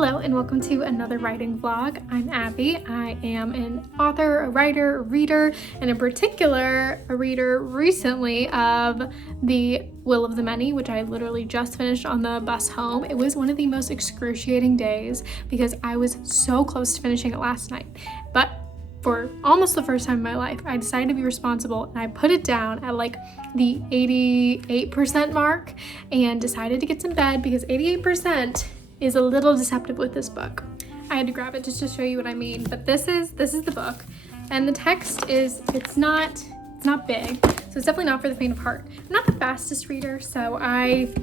Hello and welcome to another writing vlog. I'm Abby. I am an author, a writer, a reader, and in particular, a reader recently of The Will of the Many, which I literally just finished on the bus home. It was one of the most excruciating days because I was so close to finishing it last night. But for almost the first time in my life, I decided to be responsible and I put it down at like the 88% mark and decided to get some bed because 88% is a little deceptive with this book. I had to grab it just to show you what I mean, but this is the book, and the text is, it's not big, so it's definitely not for the faint of heart. I'm not the fastest reader, so I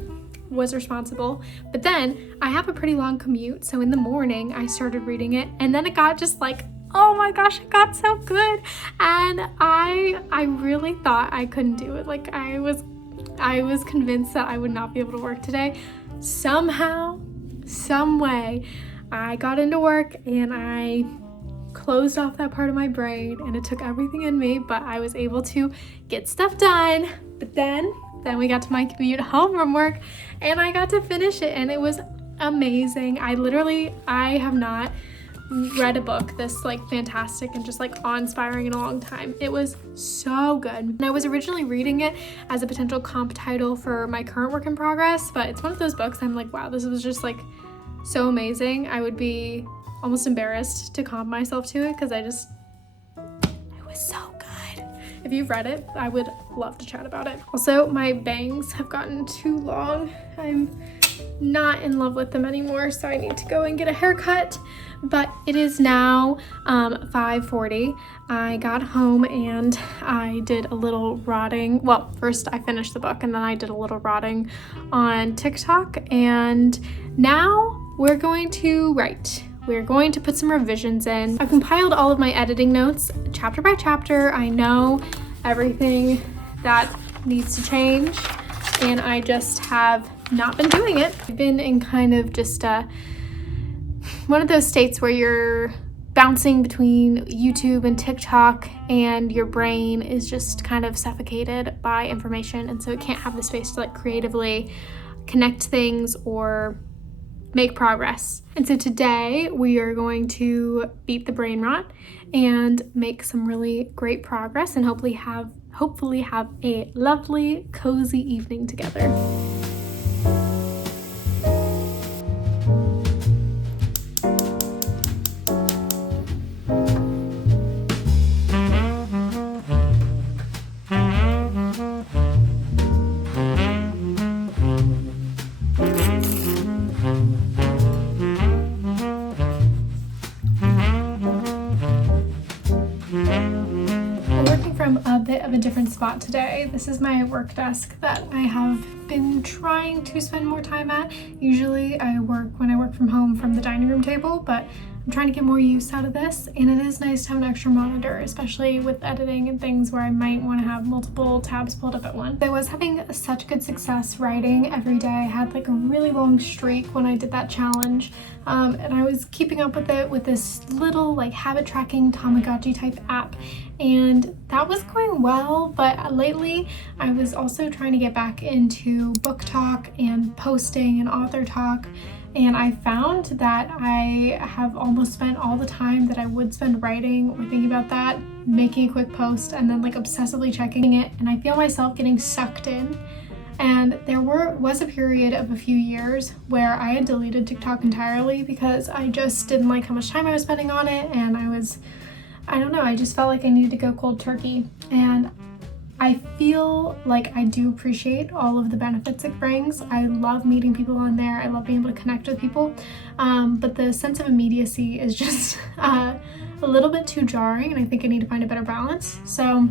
was responsible, but then I have a pretty long commute, so in the morning I started reading it, and then it got just like, oh my gosh, it got so good, and I really thought I couldn't do it. Like I was convinced that I would not be able to work today. Somehow, some way, I got into work and I closed off that part of my brain, and it took everything in me, but I was able to get stuff done. But then we got to my commute home from work and I got to finish it, and it was amazing. I have not read a book this like fantastic and just like awe-inspiring in a long time. It was so good. And I was originally reading it as a potential comp title for my current work in progress, but it's one of those books I'm like, wow, this was just like so amazing. I would be almost embarrassed to comp myself to it because it was so good. If you've read it, I would love to chat about it. Also, my bangs have gotten too long. I'm not in love with them anymore, so I need to go and get a haircut. But it is now 5:40. I got home and I did a little rotting. Well, first I finished the book and then I did a little rotting on TikTok, and now we're going to write. We're going to put some revisions in. I've compiled all of my editing notes chapter by chapter. I know everything that needs to change, and I just have not been doing it. I've been in kind of just one of those states where you're bouncing between YouTube and TikTok and your brain is just kind of suffocated by information, and so it can't have the space to like creatively connect things or make progress. And so today we are going to beat the brain rot and make some really great progress and hopefully have a lovely, cozy evening together. From a bit of a different spot today. This is my work desk that I have been trying to spend more time at. Usually I work from home from the dining room table, but I'm trying to get more use out of this, and it is nice to have an extra monitor, especially with editing and things where I might want to have multiple tabs pulled up at once. I was having such good success writing every day. I had like a really long streak when I did that challenge, and I was keeping up with it with this little like habit tracking Tamagotchi type app, and that was going well. But lately I was also trying to get back into book talk and posting and author talk, and I found that I have almost spent all the time that I would spend writing or thinking about that, making a quick post, and then like obsessively checking it, and I feel myself getting sucked in. And there was a period of a few years where I had deleted TikTok entirely because I just didn't like how much time I was spending on it, and I don't know, I just felt like I needed to go cold turkey. And I feel like I do appreciate all of the benefits it brings. I love meeting people on there. I love being able to connect with people. But the sense of immediacy is just a little bit too jarring, and I think I need to find a better balance. So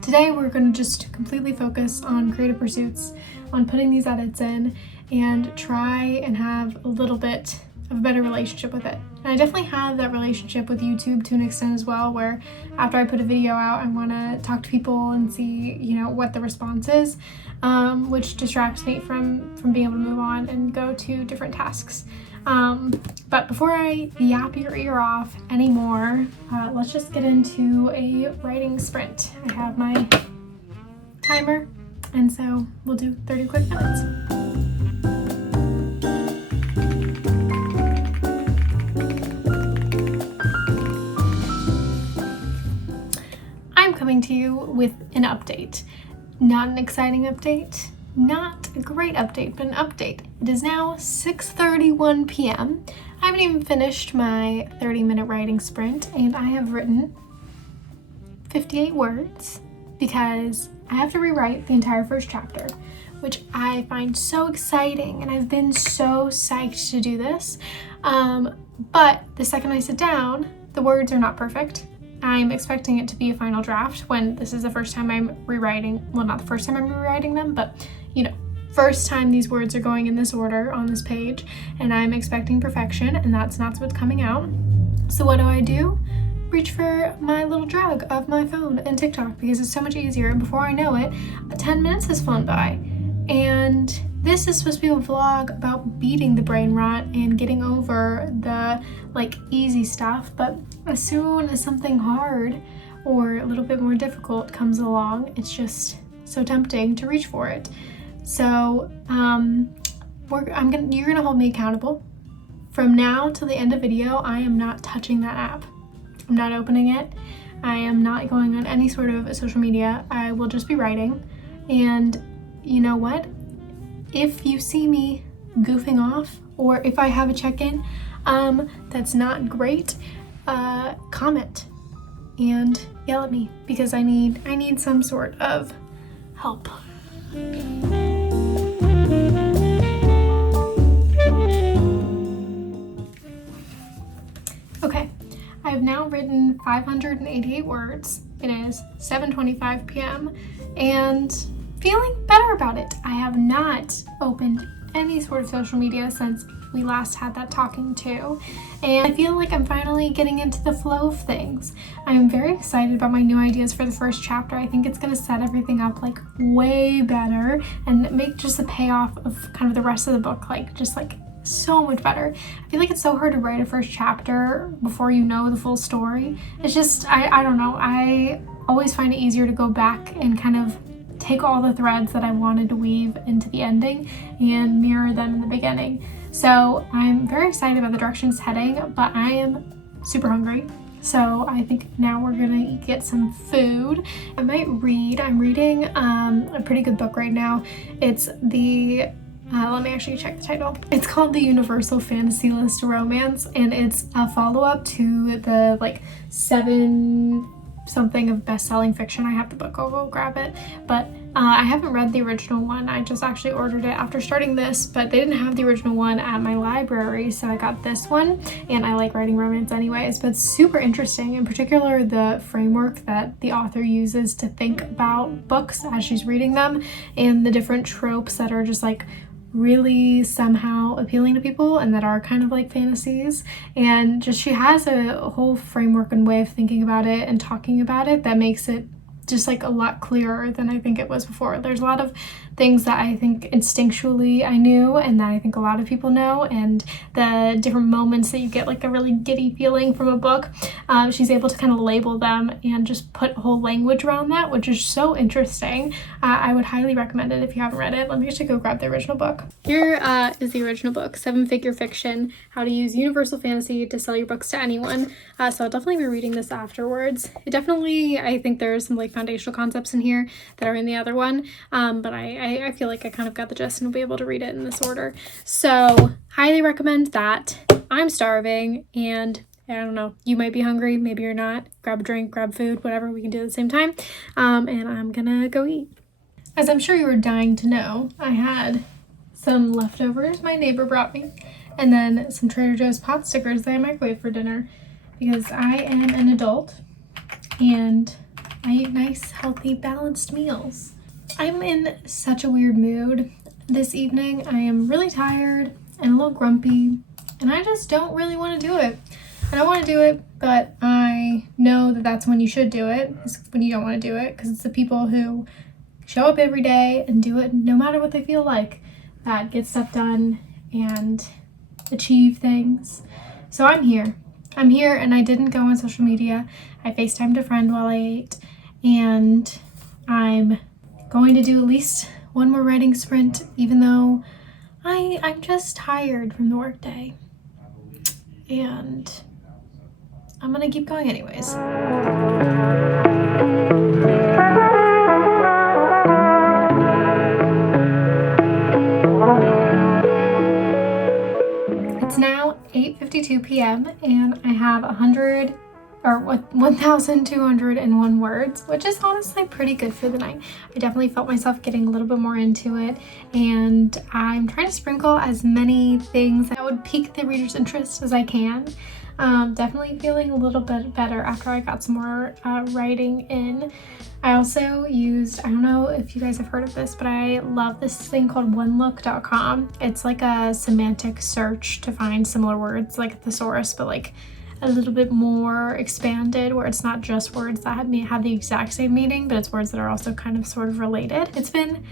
today we're going to just completely focus on creative pursuits, on putting these edits in, and try and have a little bit of a better relationship with it. And I definitely have that relationship with YouTube to an extent as well, where after I put a video out, I want to talk to people and see, what the response is, which distracts me from being able to move on and go to different tasks. But before I yap your ear off anymore, let's just get into a writing sprint. I have my timer, and so we'll do 30 quick minutes. coming to you with an update. Not an exciting update, not a great update, but an update. It is now 6:31 p.m. I haven't even finished my 30-minute writing sprint, and I have written 58 words because I have to rewrite the entire first chapter, which I find so exciting, and I've been so psyched to do this. But the second I sit down, the words are not perfect. I'm expecting it to be a final draft when this is the first time I'm rewriting, well, not the first time I'm rewriting them, but first time these words are going in this order on this page, and I'm expecting perfection, and that's not what's coming out. So what do? Reach for my little drug of my phone and TikTok because it's so much easier, and before I know it, 10 minutes has flown by. And this is supposed to be a vlog about beating the brain rot and getting over the easy stuff, but as soon as something hard or a little bit more difficult comes along, it's just so tempting to reach for it. So you're gonna hold me accountable. From now till the end of video, I am not touching that app. I'm not opening it. I am not going on any sort of social media. I will just be writing. And you know what? If you see me goofing off, or if I have a check-in that's not great, comment and yell at me because I need some sort of help. Okay, I have now written 588 words. It is 7:25 p.m. and feeling better about it. I have not opened any sort of social media since we last had that talking to, and I feel like I'm finally getting into the flow of things. I'm very excited about my new ideas for the first chapter. I think it's going to set everything up way better and make just the payoff of kind of the rest of the book so much better. I feel like it's so hard to write a first chapter before you know the full story. It's just, I don't know, I always find it easier to go back and kind of take all the threads that I wanted to weave into the ending and mirror them in the beginning. So I'm very excited about the direction it's heading, but I am super hungry. So I think now we're gonna get some food. I might read. I'm reading a pretty good book right now. It's the let me actually check the title. It's called The Universal Fantasy List Romance, and it's a follow-up to the 7 something of best-selling fiction. I have the book, I'll go grab it, but I haven't read the original one. I just actually ordered it after starting this, but they didn't have the original one at my library, so I got this one, and I like writing romance anyways, but it's super interesting, in particular the framework that the author uses to think about books as she's reading them, and the different tropes that are just really somehow appealing to people and that are kind of like fantasies, and just she has a whole framework and way of thinking about it and talking about it that makes it just a lot clearer than I think it was before. There's a lot of things that I think instinctually I knew and that I think a lot of people know, and the different moments that you get a really giddy feeling from a book, she's able to kind of label them and just put whole language around that, which is so interesting. I would highly recommend it if you haven't read it. Let me just go grab the original book. Here is the original book, 7-Figure Fiction, How to Use Universal Fantasy to Sell Your Books to Anyone. So I'll definitely be reading this afterwards. It definitely, I think there's some foundational concepts in here that are in the other one, but I feel like I kind of got the gist and will be able to read it in this order. So highly recommend that. I'm starving, and I don't know, you might be hungry, maybe you're not. Grab a drink, grab food, whatever, we can do at the same time, and I'm gonna go eat. As I'm sure you were dying to know, I had some leftovers my neighbor brought me, and then some Trader Joe's pot stickers that I microwaved for dinner, because I am an adult and I eat nice, healthy, balanced meals. I'm in such a weird mood this evening. I am really tired and a little grumpy, and I just don't really want to do it. I don't want to do it, but I know that that's when you should do it, is when you don't want to do it, because it's the people who show up every day and do it no matter what they feel like that get stuff done and achieve things. So I'm here, and I didn't go on social media. I FaceTimed a friend while I ate, and I'm going to do at least one more writing sprint, even though I'm just tired from the workday. And I'm gonna keep going anyways. It's now 8:52 p.m. and I have 1,201 words, which is honestly pretty good for the night. I definitely felt myself getting a little bit more into it, and I'm trying to sprinkle as many things that would pique the reader's interest as I can. Definitely feeling a little bit better after I got some more writing in. I also used, I don't know if you guys have heard of this, but I love this thing called onelook.com. It's like a semantic search to find similar words like thesaurus, but like a little bit more expanded, where it's not just words that have the exact same meaning, but it's words that are also kind of sort of related. It's been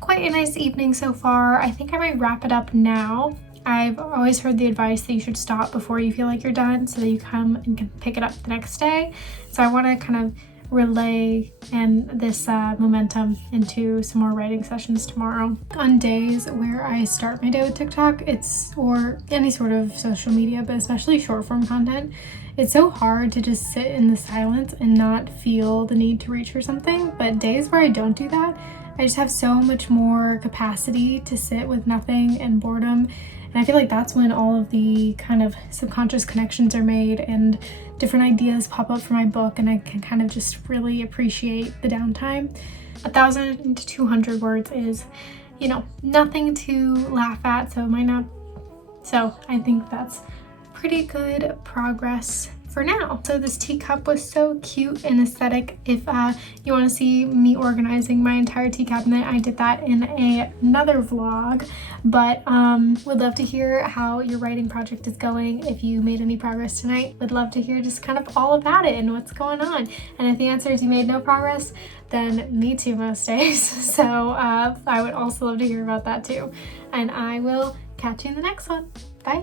quite a nice evening so far. I think I might wrap it up now. I've always heard the advice that you should stop before you feel like you're done so that you come and can pick it up the next day. So I want to kind of relay and this momentum into some more writing sessions tomorrow. On days where I start my day with TikTok, or any sort of social media, but especially short form content, it's so hard to just sit in the silence and not feel the need to reach for something. But days where I don't do that, I just have so much more capacity to sit with nothing and boredom. And I feel like that's when all of the kind of subconscious connections are made and different ideas pop up for my book, and I can kind of just really appreciate the downtime. 1,200 words is, nothing to laugh at, so it might not. So I think that's pretty good progress for now. So this teacup was so cute and aesthetic. If you want to see me organizing my entire tea cabinet, I did that in another vlog, but would love to hear how your writing project is going. If you made any progress tonight, would love to hear just kind of all about it and what's going on. And if the answer is you made no progress, then me too most days. So I would also love to hear about that too. And I will catch you in the next one. Bye.